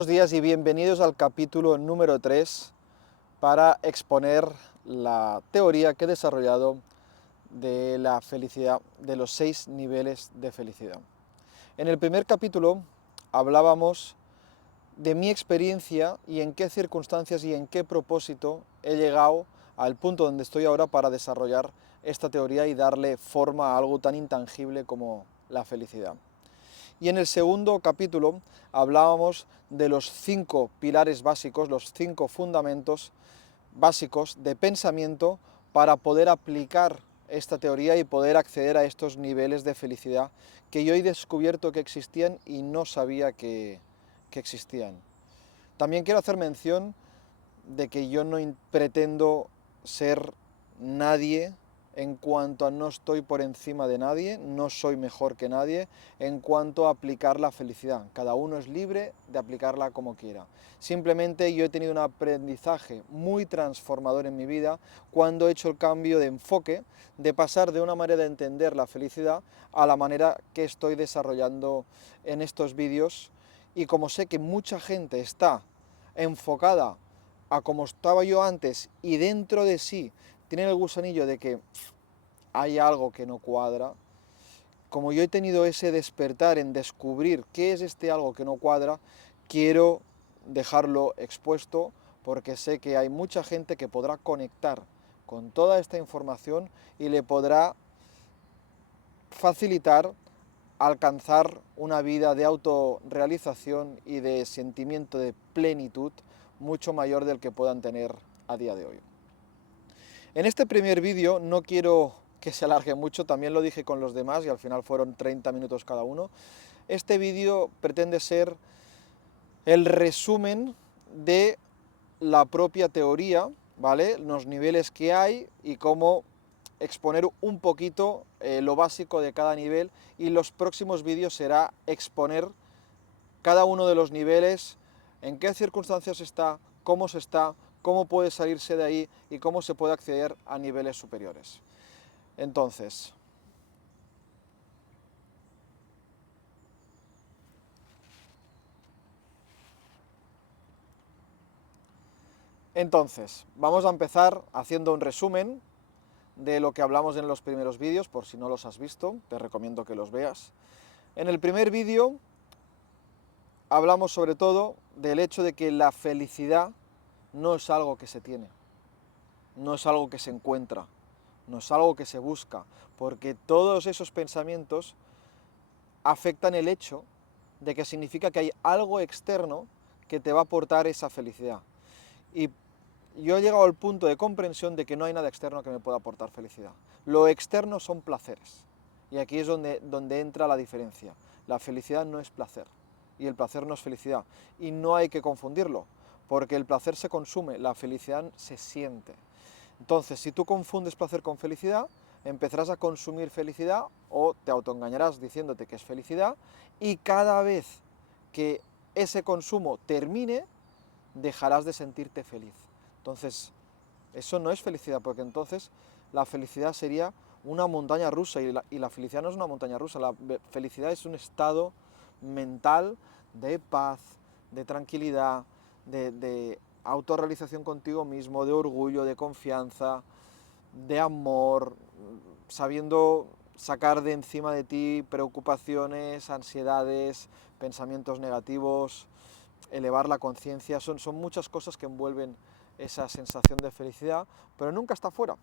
Buenos días y bienvenidos al capítulo número 3 para exponer la teoría que he desarrollado de la felicidad, de los 6 niveles de felicidad. En el primer capítulo hablábamos de mi experiencia y en qué circunstancias y en qué propósito he llegado al punto donde estoy ahora para desarrollar esta teoría y darle forma a algo tan intangible como la felicidad. Y en el segundo capítulo hablábamos de los 5 pilares básicos, los 5 fundamentos básicos de pensamiento para poder aplicar esta teoría y poder acceder a estos niveles de felicidad que yo he descubierto que existían y no sabía que existían. También quiero hacer mención de que yo no pretendo ser nadie en cuanto a no estoy por encima de nadie, no soy mejor que nadie en cuanto a aplicar la felicidad. Cada uno es libre de aplicarla como quiera. Simplemente yo he tenido un aprendizaje muy transformador en mi vida cuando he hecho el cambio de enfoque, de pasar de una manera de entender la felicidad a la manera que estoy desarrollando en estos vídeos. Y como sé que mucha gente está enfocada a como estaba yo antes y dentro de sí tienen el gusanillo de que hay algo que no cuadra, como yo he tenido ese despertar en descubrir qué es este algo que no cuadra, quiero dejarlo expuesto porque sé que hay mucha gente que podrá conectar con toda esta información y le podrá facilitar alcanzar una vida de autorrealización y de sentimiento de plenitud mucho mayor del que puedan tener a día de hoy. En este primer vídeo no quiero que se alargue mucho, también lo dije con los demás y al final fueron 30 minutos cada uno. Este vídeo pretende ser el resumen de la propia teoría, ¿vale? Los niveles que hay y cómo exponer un poquito lo básico de cada nivel, y los próximos vídeos será exponer cada uno de los niveles, en qué circunstancias está, cómo puede salirse de ahí y cómo se puede acceder a niveles superiores. Entonces, vamos a empezar haciendo un resumen de lo que hablamos en los primeros vídeos, por si no los has visto, te recomiendo que los veas. En el primer vídeo hablamos sobre todo del hecho de que la felicidad no es algo que se tiene, no es algo que se encuentra, no es algo que se busca, porque todos esos pensamientos afectan el hecho de que significa que hay algo externo que te va a aportar esa felicidad. Y yo he llegado al punto de comprensión de que no hay nada externo que me pueda aportar felicidad. Lo externo son placeres. Y aquí es donde entra la diferencia. La felicidad no es placer. Y el placer no es felicidad. Y no hay que confundirlo. Porque el placer se consume, la felicidad se siente. Entonces, si tú confundes placer con felicidad, empezarás a consumir felicidad o te autoengañarás diciéndote que es felicidad, y cada vez que ese consumo termine, dejarás de sentirte feliz. Entonces, eso no es felicidad, porque entonces la felicidad sería una montaña rusa, y la felicidad no es una montaña rusa, la felicidad es un estado mental de paz, de tranquilidad, de autorrealización contigo mismo, de orgullo, de confianza, de amor, sabiendo sacar de encima de ti preocupaciones, ansiedades, pensamientos negativos, elevar la conciencia. Son muchas cosas que envuelven esa sensación de felicidad, pero nunca está fuera,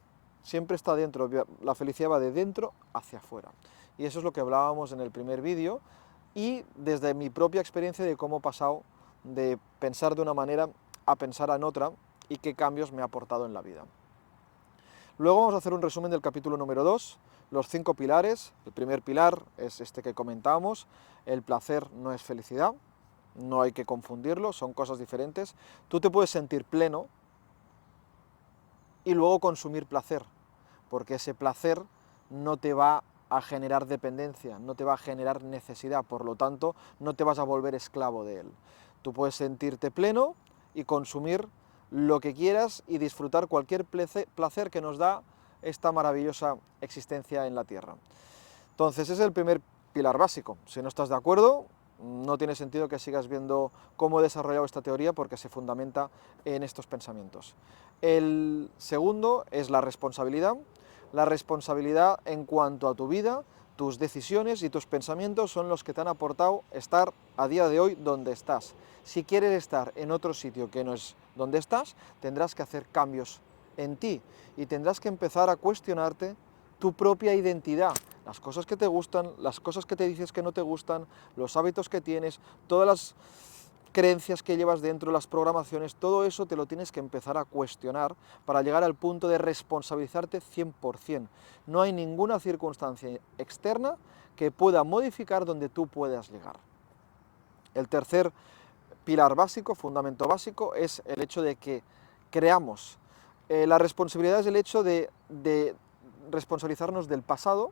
siempre está dentro. La felicidad va de dentro hacia afuera. Y eso es lo que hablábamos en el primer vídeo, y desde mi propia experiencia de cómo he pasado de pensar de una manera a pensar en otra y qué cambios me ha aportado en la vida. Luego vamos a hacer un resumen del capítulo número 2, los 5 pilares. El primer pilar es este que comentábamos: el placer no es felicidad, no hay que confundirlo, son cosas diferentes. Tú te puedes sentir pleno y luego consumir placer, porque ese placer no te va a generar dependencia, no te va a generar necesidad, por lo tanto no te vas a volver esclavo de él. Tú puedes sentirte pleno y consumir lo que quieras y disfrutar cualquier placer que nos da esta maravillosa existencia en la Tierra. Entonces ese es el primer pilar básico. Si no estás de acuerdo, no tiene sentido que sigas viendo cómo he desarrollado esta teoría porque se fundamenta en estos pensamientos. El segundo es la responsabilidad. La responsabilidad en cuanto a tu vida, tus decisiones y tus pensamientos son los que te han aportado estar a día de hoy donde estás. Si quieres estar en otro sitio que no es donde estás, tendrás que hacer cambios en ti y tendrás que empezar a cuestionarte tu propia identidad, las cosas que te gustan, las cosas que te dices que no te gustan, los hábitos que tienes, todas las creencias que llevas dentro, las programaciones, todo eso te lo tienes que empezar a cuestionar para llegar al punto de responsabilizarte 100%. No hay ninguna circunstancia externa que pueda modificar donde tú puedas llegar. El tercer pilar básico, fundamento básico, es el hecho de que creamos. La responsabilidad es el hecho de responsabilizarnos del pasado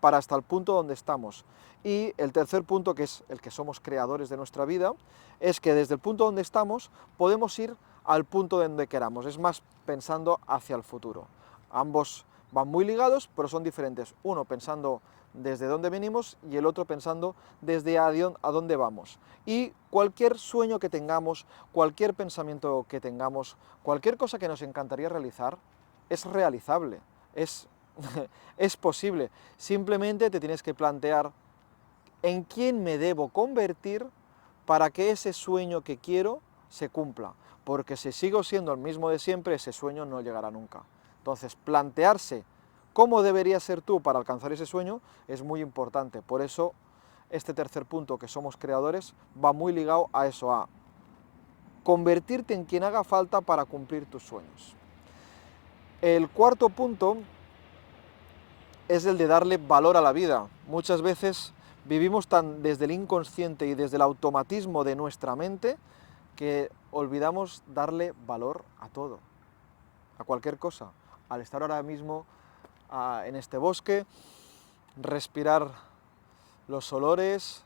para hasta el punto donde estamos. Y el tercer punto, que es el que somos creadores de nuestra vida, es que desde el punto donde estamos podemos ir al punto donde queramos, es más pensando hacia el futuro. Ambos van muy ligados, pero son diferentes. Uno pensando desde dónde venimos y el otro pensando desde a dónde vamos. Y cualquier sueño que tengamos, cualquier pensamiento que tengamos, cualquier cosa que nos encantaría realizar, es realizable, es posible. Simplemente te tienes que plantear en quién me debo convertir para que ese sueño que quiero se cumpla. Porque si sigo siendo el mismo de siempre, ese sueño no llegará nunca. Entonces, plantearse cómo deberías ser tú para alcanzar ese sueño es muy importante. Por eso, este tercer punto, que somos creadores, va muy ligado a eso, a convertirte en quien haga falta para cumplir tus sueños. El cuarto punto es el de darle valor a la vida. Muchas veces vivimos tan desde el inconsciente y desde el automatismo de nuestra mente que olvidamos darle valor a todo, a cualquier cosa. Al estar ahora mismo en este bosque, respirar los olores,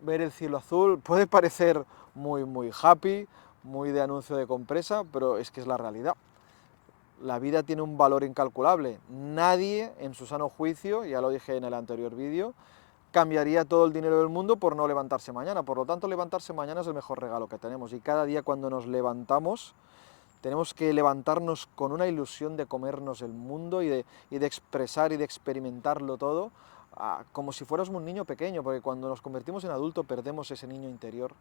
ver el cielo azul, puede parecer muy happy, muy de anuncio de compresa, pero es que es la realidad. La vida tiene un valor incalculable. Nadie, en su sano juicio, ya lo dije en el anterior vídeo, cambiaría todo el dinero del mundo por no levantarse mañana. Por lo tanto, levantarse mañana es el mejor regalo que tenemos. Y cada día cuando nos levantamos, tenemos que levantarnos con una ilusión de comernos el mundo y de expresar y de experimentarlo todo, como si fuéramos un niño pequeño, porque cuando nos convertimos en adulto perdemos ese niño interior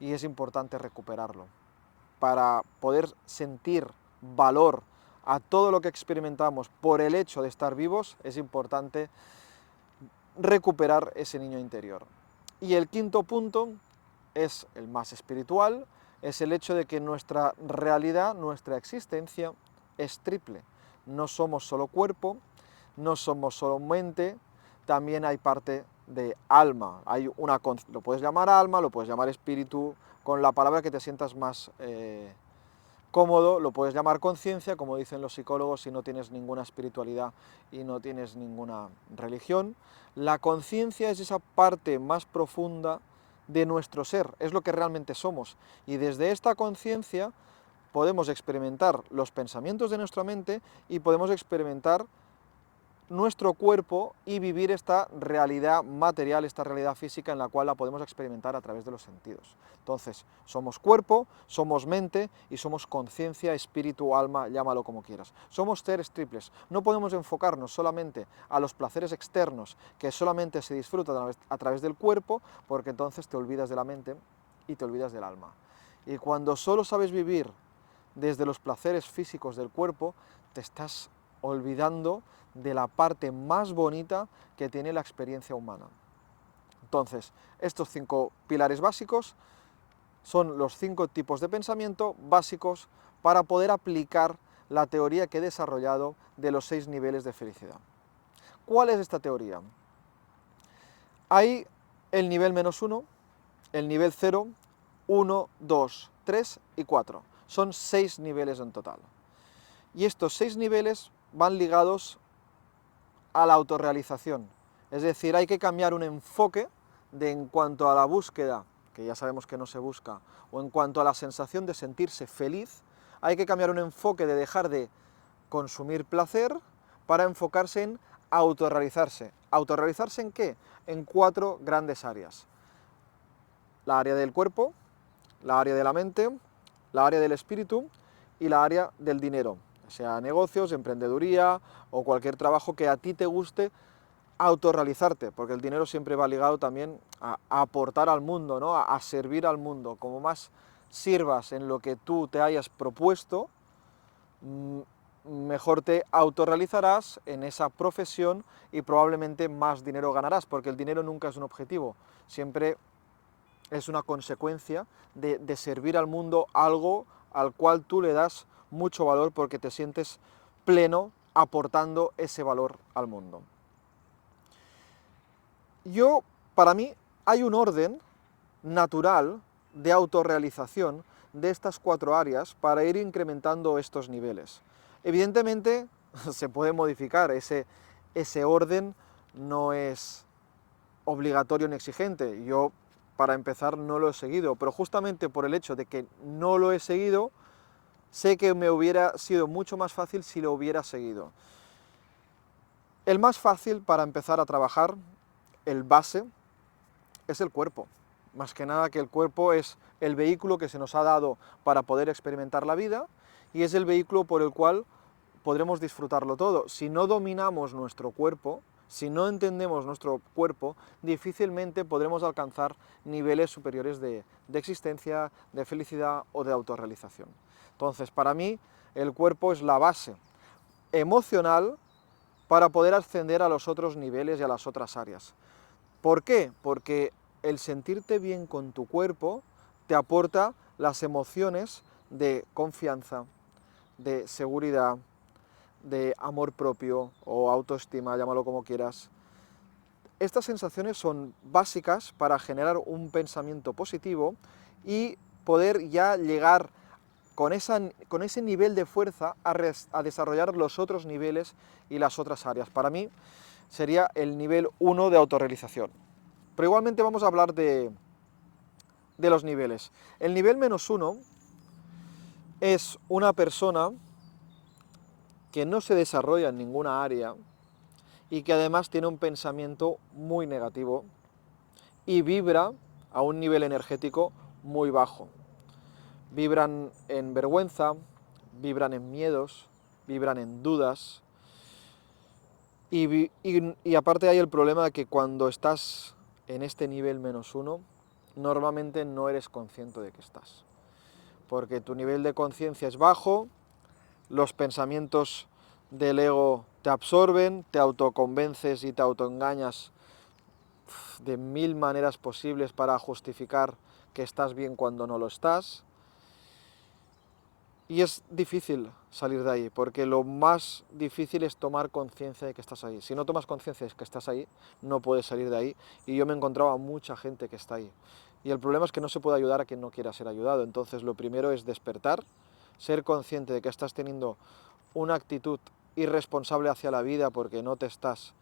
y es importante recuperarlo. Para poder sentir valor a todo lo que experimentamos por el hecho de estar vivos, es importante recuperar ese niño interior. Y el quinto punto es el más espiritual, es el hecho de que nuestra realidad, nuestra existencia es triple. No somos solo cuerpo, no somos solo mente, también hay parte de alma. Lo puedes llamar alma, lo puedes llamar espíritu, con la palabra que te sientas más cómodo, lo puedes llamar conciencia, como dicen los psicólogos, si no tienes ninguna espiritualidad y no tienes ninguna religión. La conciencia es esa parte más profunda de nuestro ser, es lo que realmente somos. Y desde esta conciencia podemos experimentar los pensamientos de nuestra mente y podemos experimentar nuestro cuerpo y vivir esta realidad material, esta realidad física en la cual la podemos experimentar a través de los sentidos. Entonces, somos cuerpo, somos mente y somos conciencia, espíritu, alma, llámalo como quieras. Somos seres triples. No podemos enfocarnos solamente a los placeres externos que solamente se disfrutan a través del cuerpo, porque entonces te olvidas de la mente y te olvidas del alma. Y cuando solo sabes vivir desde los placeres físicos del cuerpo, te estás olvidando de la parte más bonita que tiene la experiencia humana. Entonces, estos 5 pilares básicos son los 5 tipos de pensamiento básicos para poder aplicar la teoría que he desarrollado de los 6 niveles de felicidad. ¿Cuál es esta teoría? Hay el nivel -1, el nivel 0, 1, 2, 3 y 4. Son 6 niveles en total. Y estos 6 niveles van ligados a la autorrealización. Es decir, hay que cambiar un enfoque en cuanto a la búsqueda, que ya sabemos que no se busca, o en cuanto a la sensación de sentirse feliz, hay que cambiar un enfoque de dejar de consumir placer para enfocarse en autorrealizarse. ¿Autorrealizarse en qué? En 4 grandes áreas. la área del cuerpo, la área de la mente, la área del espíritu y la área del dinero, sea negocios, emprendeduría o cualquier trabajo que a ti te guste autorrealizarte, porque el dinero siempre va ligado también a aportar al mundo, ¿no? A servir al mundo. Como más sirvas en lo que tú te hayas propuesto, mejor te autorrealizarás en esa profesión y probablemente más dinero ganarás, porque el dinero nunca es un objetivo, siempre es una consecuencia de servir al mundo algo al cual tú le das mucho valor porque te sientes pleno aportando ese valor al mundo. Para mí, hay un orden natural de autorrealización de estas 4 áreas para ir incrementando estos niveles. Evidentemente, se puede modificar, ese orden no es obligatorio ni exigente. Yo, para empezar, no lo he seguido, pero justamente por el hecho de que no lo he seguido, sé que me hubiera sido mucho más fácil si lo hubiera seguido. El más fácil para empezar a trabajar, el base, es el cuerpo. Más que nada que el cuerpo es el vehículo que se nos ha dado para poder experimentar la vida y es el vehículo por el cual podremos disfrutarlo todo. Si no dominamos nuestro cuerpo, si no entendemos nuestro cuerpo, difícilmente podremos alcanzar niveles superiores de existencia, de felicidad o de autorrealización. Entonces, para mí, el cuerpo es la base emocional para poder ascender a los otros niveles y a las otras áreas. ¿Por qué? Porque el sentirte bien con tu cuerpo te aporta las emociones de confianza, de seguridad, de amor propio o autoestima, llámalo como quieras. Estas sensaciones son básicas para generar un pensamiento positivo y poder ya llegar con ese nivel de fuerza a desarrollar los otros niveles y las otras áreas. Para mí sería el nivel 1 de autorrealización. Pero igualmente vamos a hablar de los niveles. El nivel -1 es una persona que no se desarrolla en ninguna área y que además tiene un pensamiento muy negativo y vibra a un nivel energético muy bajo. Vibran en vergüenza, vibran en miedos, vibran en dudas y aparte hay el problema de que cuando estás en este nivel -1 normalmente no eres consciente de que estás. Porque tu nivel de conciencia es bajo, los pensamientos del ego te absorben, te autoconvences y te autoengañas de 1000 maneras posibles para justificar que estás bien cuando no lo estás. Y es difícil salir de ahí, porque lo más difícil es tomar conciencia de que estás ahí. Si no tomas conciencia de que estás ahí, no puedes salir de ahí. Y yo me encontraba mucha gente que está ahí. Y el problema es que no se puede ayudar a quien no quiera ser ayudado. Entonces lo primero es despertar, ser consciente de que estás teniendo una actitud irresponsable hacia la vida porque no te estás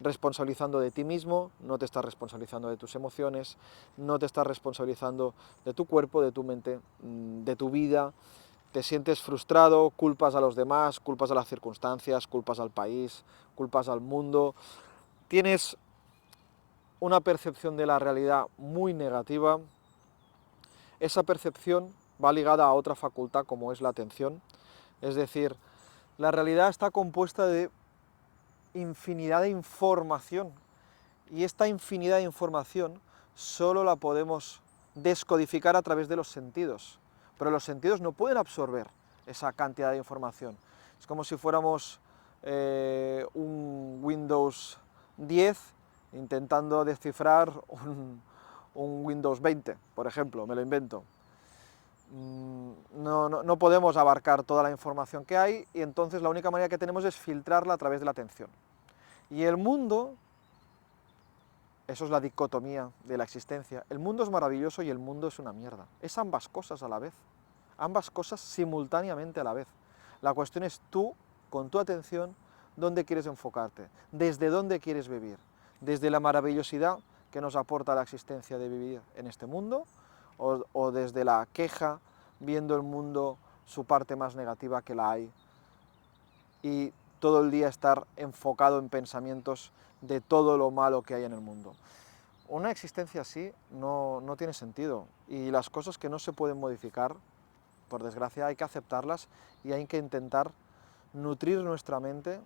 responsabilizando de ti mismo, no te estás responsabilizando de tus emociones, no te estás responsabilizando de tu cuerpo, de tu mente, de tu vida. Te sientes frustrado, culpas a los demás, culpas a las circunstancias, culpas al país, culpas al mundo. Tienes una percepción de la realidad muy negativa. Esa percepción va ligada a otra facultad como es la atención. Es decir, la realidad está compuesta de infinidad de información y esta infinidad de información solo la podemos descodificar a través de los sentidos. Pero los sentidos no pueden absorber esa cantidad de información. Es como si fuéramos un Windows 10 intentando descifrar un Windows 20, por ejemplo, me lo invento. No podemos abarcar toda la información que hay y entonces la única manera que tenemos es filtrarla a través de la atención. Y el mundo, eso es la dicotomía de la existencia, el mundo es maravilloso y el mundo es una mierda. Es ambas cosas a la vez, ambas cosas simultáneamente a la vez. La cuestión es tú, con tu atención, dónde quieres enfocarte, desde dónde quieres vivir, desde la maravillosidad que nos aporta la existencia de vivir en este mundo, o desde la queja, viendo el mundo su parte más negativa que la hay, y todo el día estar enfocado en pensamientos de todo lo malo que hay en el mundo. una existencia así no tiene sentido, y las cosas que no se pueden modificar, por desgracia, hay que aceptarlas y hay que intentar nutrir nuestra mente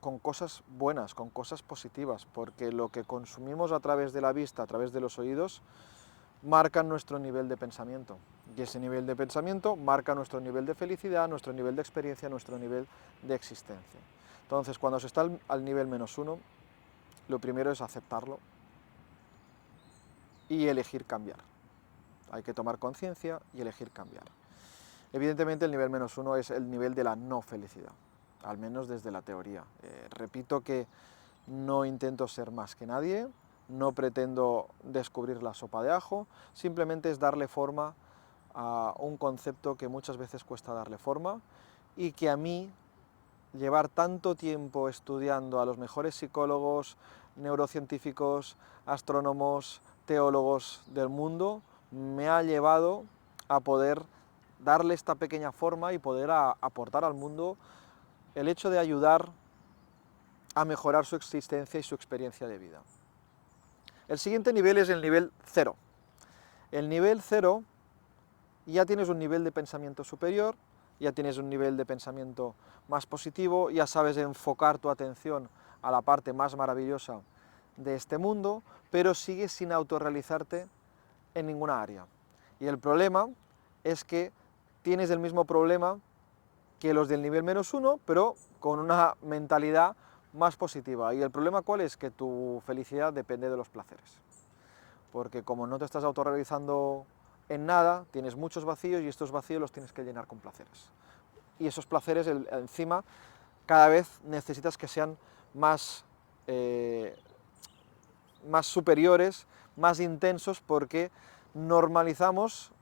con cosas buenas, con cosas positivas, porque lo que consumimos a través de la vista, a través de los oídos, marca nuestro nivel de pensamiento. Y ese nivel de pensamiento marca nuestro nivel de felicidad, nuestro nivel de experiencia, nuestro nivel de existencia. Entonces, cuando se está al nivel -1, lo primero es aceptarlo y elegir cambiar. Hay que tomar conciencia y elegir cambiar. Evidentemente, el nivel -1 es el nivel de la no felicidad, al menos desde la teoría. Repito que no intento ser más que nadie, no pretendo descubrir la sopa de ajo, simplemente es darle forma a un concepto que muchas veces cuesta darle forma, y que a mí, llevar tanto tiempo estudiando a los mejores psicólogos, neurocientíficos, astrónomos, teólogos del mundo, me ha llevado a poder darle esta pequeña forma y poder aportar al mundo el hecho de ayudar a mejorar su existencia y su experiencia de vida. El siguiente nivel es el nivel 0. El nivel 0, ya tienes un nivel de pensamiento superior, ya tienes un nivel de pensamiento más positivo, ya sabes enfocar tu atención a la parte más maravillosa de este mundo, pero sigues sin autorrealizarte en ninguna área. Y el problema es que tienes el mismo problema que los del nivel -1, pero con una mentalidad más positiva. ¿Y el problema cuál es? Que tu felicidad depende de los placeres. Porque como no te estás autorrealizando en nada, tienes muchos vacíos y estos vacíos los tienes que llenar con placeres. Y esos placeres, encima, cada vez necesitas que sean más superiores, más intensos, porque normalizamos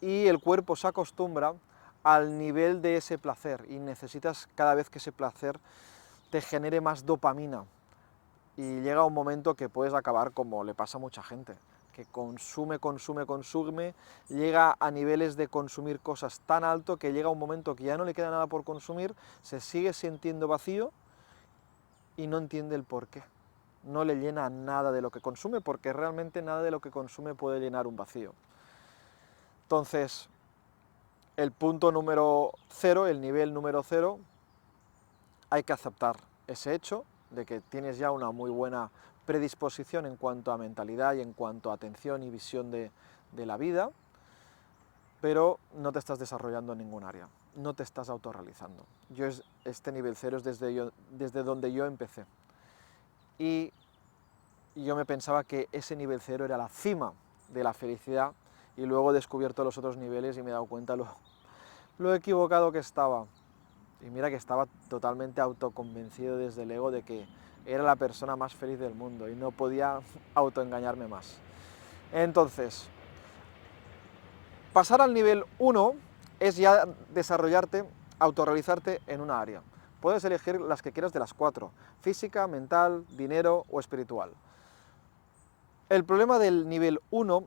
y el cuerpo se acostumbra al nivel de ese placer, y necesitas cada vez que ese placer te genere más dopamina, y llega un momento que puedes acabar como le pasa a mucha gente, que consume, llega a niveles de consumir cosas tan alto que llega un momento que ya no le queda nada por consumir, se sigue sintiendo vacío y no entiende el por qué. No le llena nada de lo que consume, porque realmente nada de lo que consume puede llenar un vacío. Entonces, el punto número 0, el nivel número 0, hay que aceptar ese hecho de que tienes ya una muy buena predisposición en cuanto a mentalidad y en cuanto a atención y visión de la vida, pero no te estás desarrollando en ningún área, no te estás autorrealizando. Este nivel 0 es desde donde yo empecé. Y yo me pensaba que ese nivel 0 era la cima de la felicidad, y luego he descubierto los otros niveles y me he dado cuenta lo equivocado que estaba. Y mira que estaba totalmente autoconvencido desde el ego de que era la persona más feliz del mundo y no podía autoengañarme más. Entonces, pasar al nivel 1 es ya desarrollarte, autorrealizarte en una área. Puedes elegir las que quieras de las 4, física, mental, dinero o espiritual. El problema del nivel 1,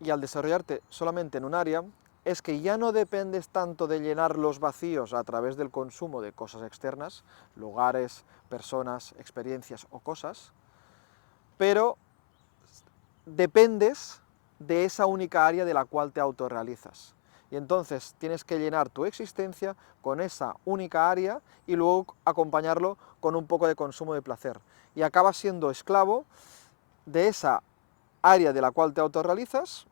y al desarrollarte solamente en un área, es que ya no dependes tanto de llenar los vacíos a través del consumo de cosas externas, lugares, personas, experiencias o cosas, pero dependes de esa única área de la cual te autorrealizas. Y entonces tienes que llenar tu existencia con esa única área y luego acompañarlo con un poco de consumo de placer. Y acabas siendo esclavo de esa área de la cual te autorrealizas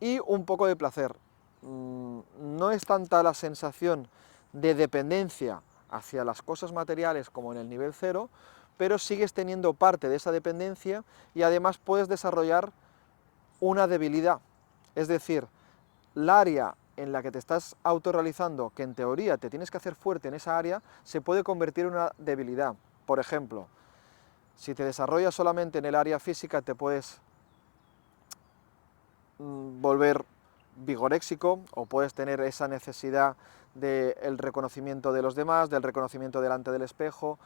y un poco de placer. No es tanta la sensación de dependencia hacia las cosas materiales como en el nivel 0, pero sigues teniendo parte de esa dependencia y además puedes desarrollar una debilidad. Es decir, la área en la que te estás autorrealizando, que en teoría te tienes que hacer fuerte en esa área, se puede convertir en una debilidad. Por ejemplo, si te desarrollas solamente en el área física, te puedes volver vigoréxico, o puedes tener esa necesidad del reconocimiento de los demás, del reconocimiento delante del espejo,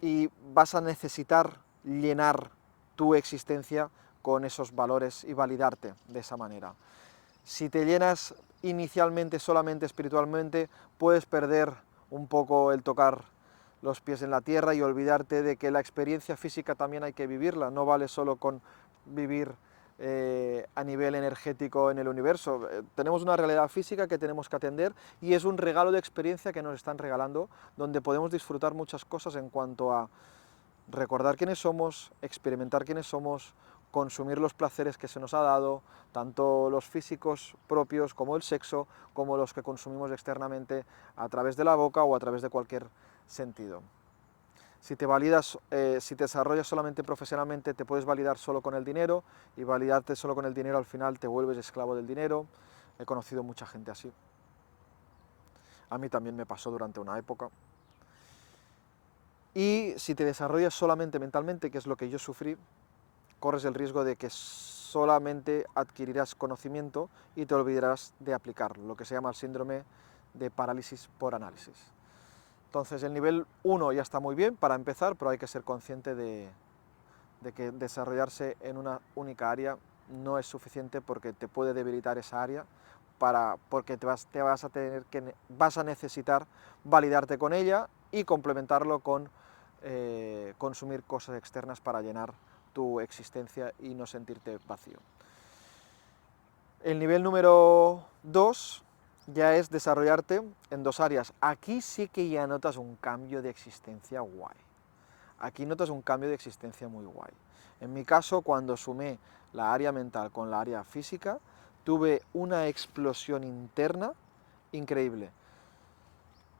y vas a necesitar llenar tu existencia con esos valores y validarte de esa manera. Si te llenas inicialmente solamente espiritualmente, puedes perder un poco el tocar los pies en la tierra y olvidarte de que la experiencia física también hay que vivirla, no vale solo con vivir a nivel energético en el universo. Tenemos una realidad física que tenemos que atender y es un regalo de experiencia que nos están regalando, donde podemos disfrutar muchas cosas en cuanto a recordar quiénes somos, experimentar quiénes somos, consumir los placeres que se nos ha dado, tanto los físicos propios como el sexo, como los que consumimos externamente a través de la boca o a través de cualquier sentido. Si te validas, si te desarrollas solamente profesionalmente, te puedes validar solo con el dinero, y validarte solo con el dinero al final te vuelves esclavo del dinero. He conocido mucha gente así. A mí también me pasó durante una época. Y si te desarrollas solamente mentalmente, que es lo que yo sufrí, corres el riesgo de que solamente adquirirás conocimiento y te olvidarás de aplicarlo, lo que se llama el síndrome de parálisis por análisis. Entonces el nivel 1 ya está muy bien para empezar, pero hay que ser consciente de que desarrollarse en una única área no es suficiente, porque te puede debilitar esa área, porque vas a necesitar validarte con ella y complementarlo con consumir cosas externas para llenar tu existencia y no sentirte vacío. El nivel número 2 ya es desarrollarte en dos áreas. Aquí sí que ya notas un cambio de existencia guay. Aquí notas un cambio de existencia muy guay. En mi caso, cuando sumé la área mental con la área física, tuve una explosión interna increíble.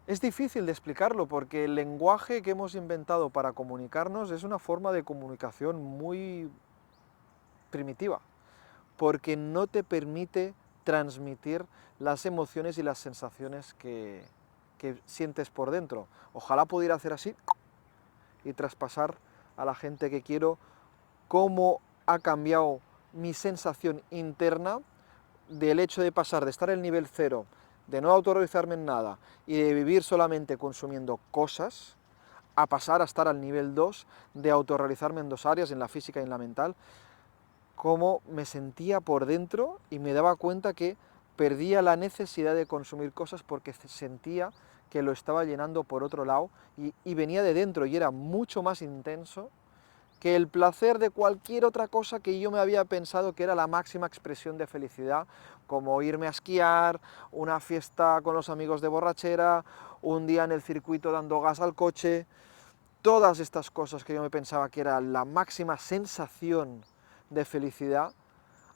Es difícil de explicarlo porque el lenguaje que hemos inventado para comunicarnos es una forma de comunicación muy primitiva, porque no te permite transmitir las emociones y las sensaciones que sientes por dentro. Ojalá pudiera hacer así y traspasar a la gente que quiero cómo ha cambiado mi sensación interna del hecho de pasar de estar en el nivel 0, de no autorrealizarme en nada y de vivir solamente consumiendo cosas, a pasar a estar al nivel 2, de autorrealizarme en dos áreas, en la física y en la mental. Cómo me sentía por dentro y me daba cuenta que perdía la necesidad de consumir cosas porque sentía que lo estaba llenando por otro lado, y venía de dentro y era mucho más intenso que el placer de cualquier otra cosa que yo me había pensado que era la máxima expresión de felicidad, como irme a esquiar, una fiesta con los amigos de borrachera, un día en el circuito dando gas al coche. Todas estas cosas que yo me pensaba que era la máxima sensación de felicidad,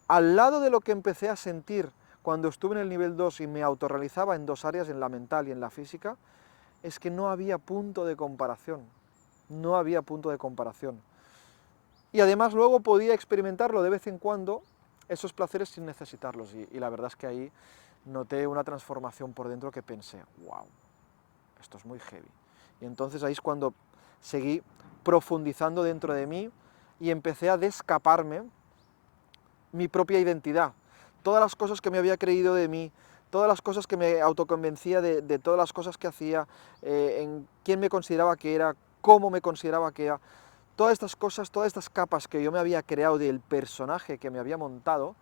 al lado de lo que empecé a sentir cuando estuve en el nivel 2 y me autorrealizaba en dos áreas, en la mental y en la física, es que no había punto de comparación. No había punto de comparación. Y además luego podía experimentarlo de vez en cuando, esos placeres, sin necesitarlos. Y la verdad es que ahí noté una transformación por dentro que pensé, wow, esto es muy heavy. Y entonces ahí es cuando seguí profundizando dentro de mí y empecé a descaparme mi propia identidad. Todas las cosas que me había creído de mí, todas las cosas que me autoconvencía de todas las cosas que hacía, en quién me consideraba que era, cómo me consideraba que era. Todas estas cosas, todas estas capas que yo me había creado del personaje que me había montado,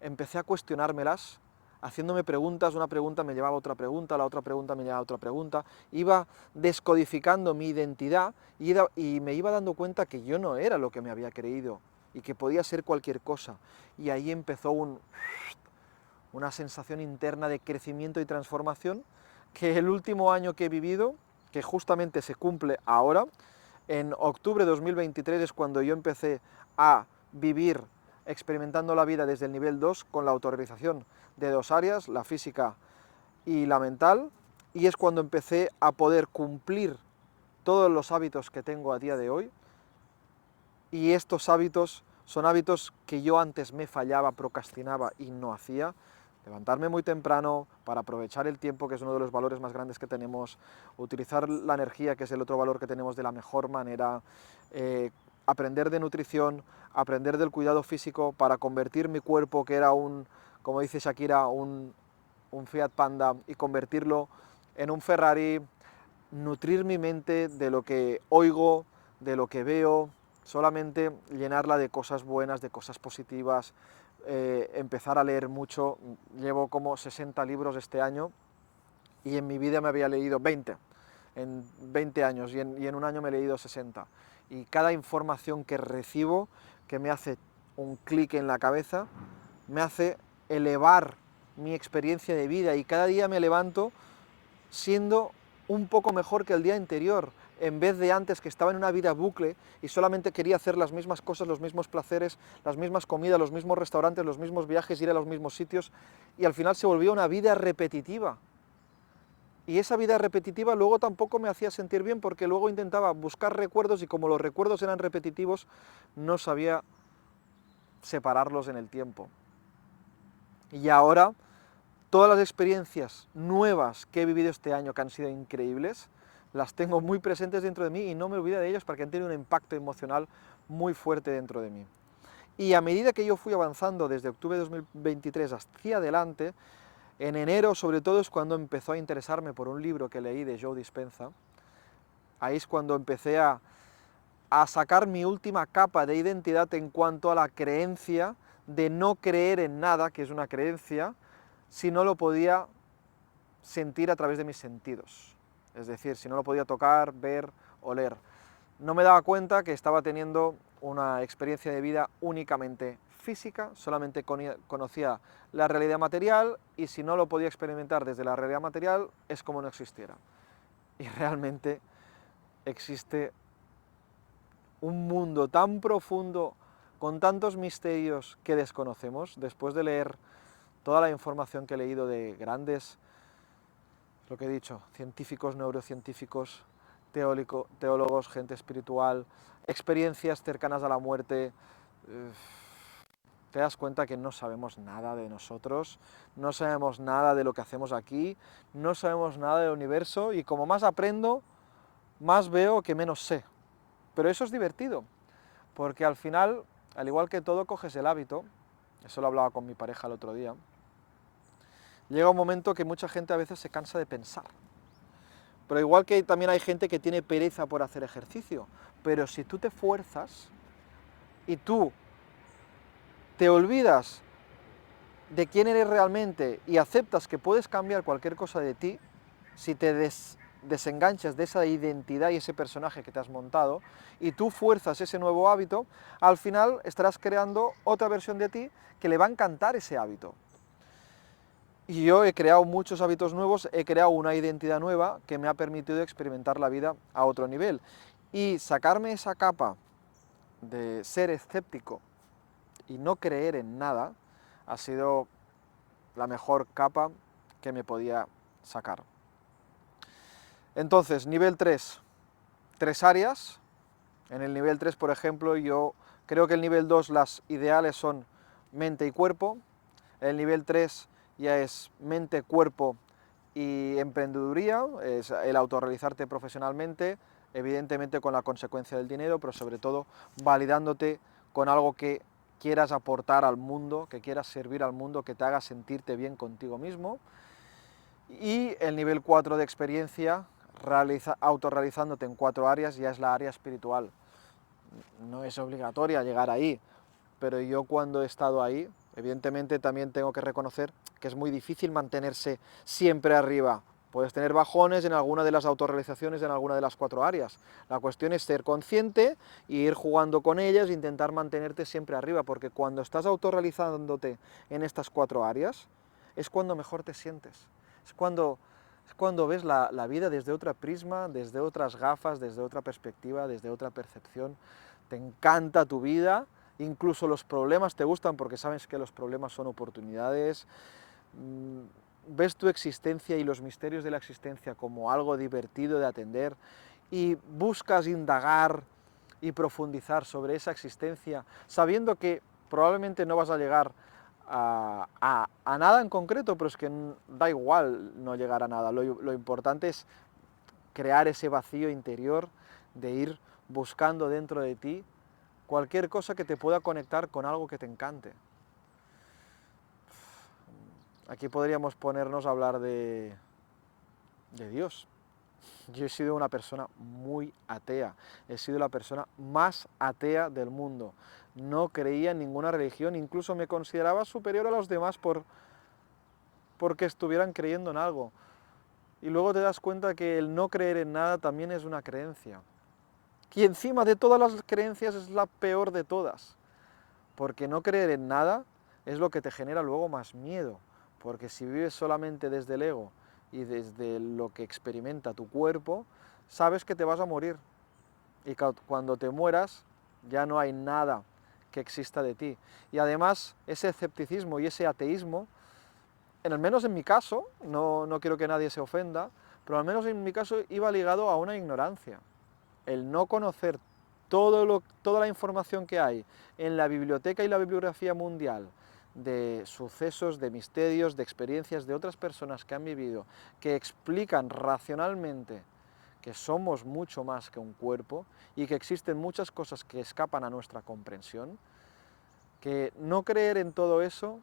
empecé a cuestionármelas, haciéndome preguntas. Una pregunta me llevaba a otra pregunta, la otra pregunta me llevaba a otra pregunta. Iba descodificando mi identidad y me iba dando cuenta que yo no era lo que me había creído y que podía ser cualquier cosa. Y ahí empezó una sensación interna de crecimiento y transformación, que el último año que he vivido, que justamente se cumple ahora, en octubre de 2023, es cuando yo empecé a vivir experimentando la vida desde el nivel 2 con la autorrealización de dos áreas, la física y la mental, y es cuando empecé a poder cumplir todos los hábitos que tengo a día de hoy. Y estos hábitos son hábitos que yo antes me fallaba, procrastinaba y no hacía. Levantarme muy temprano para aprovechar el tiempo, que es uno de los valores más grandes que tenemos, utilizar la energía, que es el otro valor que tenemos, de la mejor manera, aprender de nutrición, aprender del cuidado físico para convertir mi cuerpo, que era como dice Shakira, un Fiat Panda, y convertirlo en un Ferrari, nutrir mi mente de lo que oigo, de lo que veo, solamente llenarla de cosas buenas, de cosas positivas, empezar a leer mucho. Llevo como 60 libros este año y en mi vida me había leído 20. en 20 años y en un año me he leído 60. Y cada información que recibo, que me hace un clic en la cabeza, me hace elevar mi experiencia de vida y cada día me levanto siendo un poco mejor que el día anterior, en vez de antes que estaba en una vida bucle y solamente quería hacer las mismas cosas, los mismos placeres, las mismas comidas, los mismos restaurantes, los mismos viajes, ir a los mismos sitios, y al final se volvió una vida repetitiva. Y esa vida repetitiva luego tampoco me hacía sentir bien porque luego intentaba buscar recuerdos y como los recuerdos eran repetitivos, no sabía separarlos en el tiempo. Y ahora, todas las experiencias nuevas que he vivido este año, que han sido increíbles, las tengo muy presentes dentro de mí y no me olvido de ellas porque han tenido un impacto emocional muy fuerte dentro de mí. Y a medida que yo fui avanzando desde octubre de 2023 hacia adelante, en enero sobre todo es cuando empezó a interesarme por un libro que leí de Joe Dispenza. Ahí es cuando empecé a sacar mi última capa de identidad en cuanto a la creencia de no creer en nada, que es una creencia, si no lo podía sentir a través de mis sentidos. Es decir, si no lo podía tocar, ver, oler. No me daba cuenta que estaba teniendo una experiencia de vida únicamente física, solamente conocía la realidad material y si no lo podía experimentar desde la realidad material es como no existiera. Y realmente existe un mundo tan profundo, con tantos misterios que desconocemos, después de leer toda la información que he leído de grandes, lo que he dicho, científicos, neurocientíficos, teólogos, gente espiritual, experiencias cercanas a la muerte, te das cuenta que no sabemos nada de nosotros, no sabemos nada de lo que hacemos aquí, no sabemos nada del universo y como más aprendo, más veo que menos sé. Pero eso es divertido, porque al final, al igual que todo, coges el hábito, eso lo hablaba con mi pareja el otro día, llega un momento que mucha gente a veces se cansa de pensar. Pero igual que también hay gente que tiene pereza por hacer ejercicio, pero si tú te fuerzas y tú te olvidas de quién eres realmente y aceptas que puedes cambiar cualquier cosa de ti, si te desenganchas de esa identidad y ese personaje que te has montado y tú fuerzas ese nuevo hábito, al final estarás creando otra versión de ti que le va a encantar ese hábito. Y yo he creado muchos hábitos nuevos, he creado una identidad nueva que me ha permitido experimentar la vida a otro nivel. Y sacarme esa capa de ser escéptico y no creer en nada ha sido la mejor capa que me podía sacar. Entonces, nivel 3, 3 áreas. En el nivel 3, por ejemplo, yo creo que el nivel 2 las ideales son mente y cuerpo. El nivel 3 ya es mente, cuerpo y emprendeduría, es el autorrealizarte profesionalmente, evidentemente con la consecuencia del dinero, pero sobre todo validándote con algo que quieras aportar al mundo, que quieras servir al mundo, que te haga sentirte bien contigo mismo. Y el nivel 4 de experiencia, autorrealizándote en 4 áreas, ya es la área espiritual. No es obligatoria llegar ahí, pero yo cuando he estado ahí, evidentemente también tengo que reconocer que es muy difícil mantenerse siempre arriba. Puedes tener bajones en alguna de las autorrealizaciones, en alguna de las 4 áreas. La cuestión es ser consciente y ir jugando con ellas e intentar mantenerte siempre arriba, porque cuando estás autorrealizándote en estas 4 áreas, es cuando mejor te sientes. Es cuando ves la vida desde otro prisma, desde otras gafas, desde otra perspectiva, desde otra percepción. Te encanta tu vida, incluso los problemas te gustan porque sabes que los problemas son oportunidades. Ves tu existencia y los misterios de la existencia como algo divertido de atender y buscas indagar y profundizar sobre esa existencia, sabiendo que probablemente no vas a llegar a nada en concreto, pero es que da igual no llegar a nada. Lo importante es crear ese vacío interior de ir buscando dentro de ti cualquier cosa que te pueda conectar con algo que te encante. Aquí podríamos ponernos a hablar de Dios. Yo he sido una persona muy atea, he sido la persona más atea del mundo. No creía en ninguna religión, incluso me consideraba superior a los demás porque estuvieran creyendo en algo. y luego te das cuenta que el no creer en nada también es una creencia. Y encima de todas las creencias es la peor de todas, porque no creer en nada es lo que te genera luego más miedo, porque si vives solamente desde el ego y desde lo que experimenta tu cuerpo, sabes que te vas a morir, y cuando te mueras ya no hay nada que exista de ti. Y además ese escepticismo y ese ateísmo, al menos en mi caso, no quiero que nadie se ofenda, pero al menos en mi caso iba ligado a una ignorancia. El no conocer toda la información que hay en la biblioteca y la bibliografía mundial de sucesos, de misterios, de experiencias de otras personas que han vivido, que explican racionalmente que somos mucho más que un cuerpo y que existen muchas cosas que escapan a nuestra comprensión, que no creer en todo eso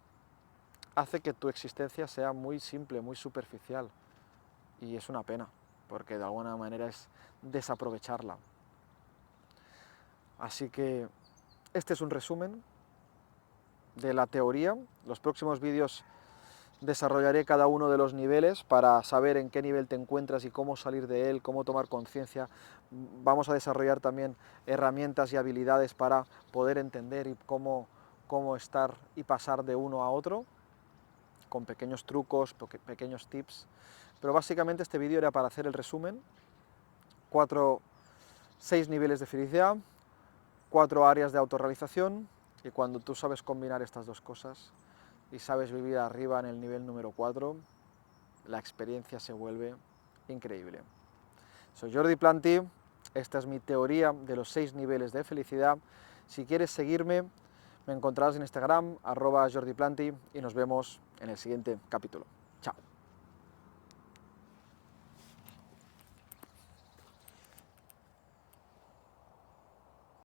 hace que tu existencia sea muy simple, muy superficial, y es una pena, porque de alguna manera es desaprovecharla. Así que este es un resumen de la teoría. Los próximos vídeos desarrollaré cada uno de los niveles para saber en qué nivel te encuentras y cómo salir de él, cómo tomar conciencia. Vamos a desarrollar también herramientas y habilidades para poder entender y cómo estar y pasar de uno a otro, con pequeños trucos, pequeños tips. Pero básicamente este vídeo era para hacer el resumen. 6 niveles de felicidad, 4 áreas de autorrealización, y cuando tú sabes combinar estas dos cosas y sabes vivir arriba en el nivel número 4, la experiencia se vuelve increíble. Soy Jordi Planti, esta es mi teoría de los 6 niveles de felicidad. Si quieres seguirme, me encontrarás en Instagram, @JordiPlanti, y nos vemos en el siguiente capítulo.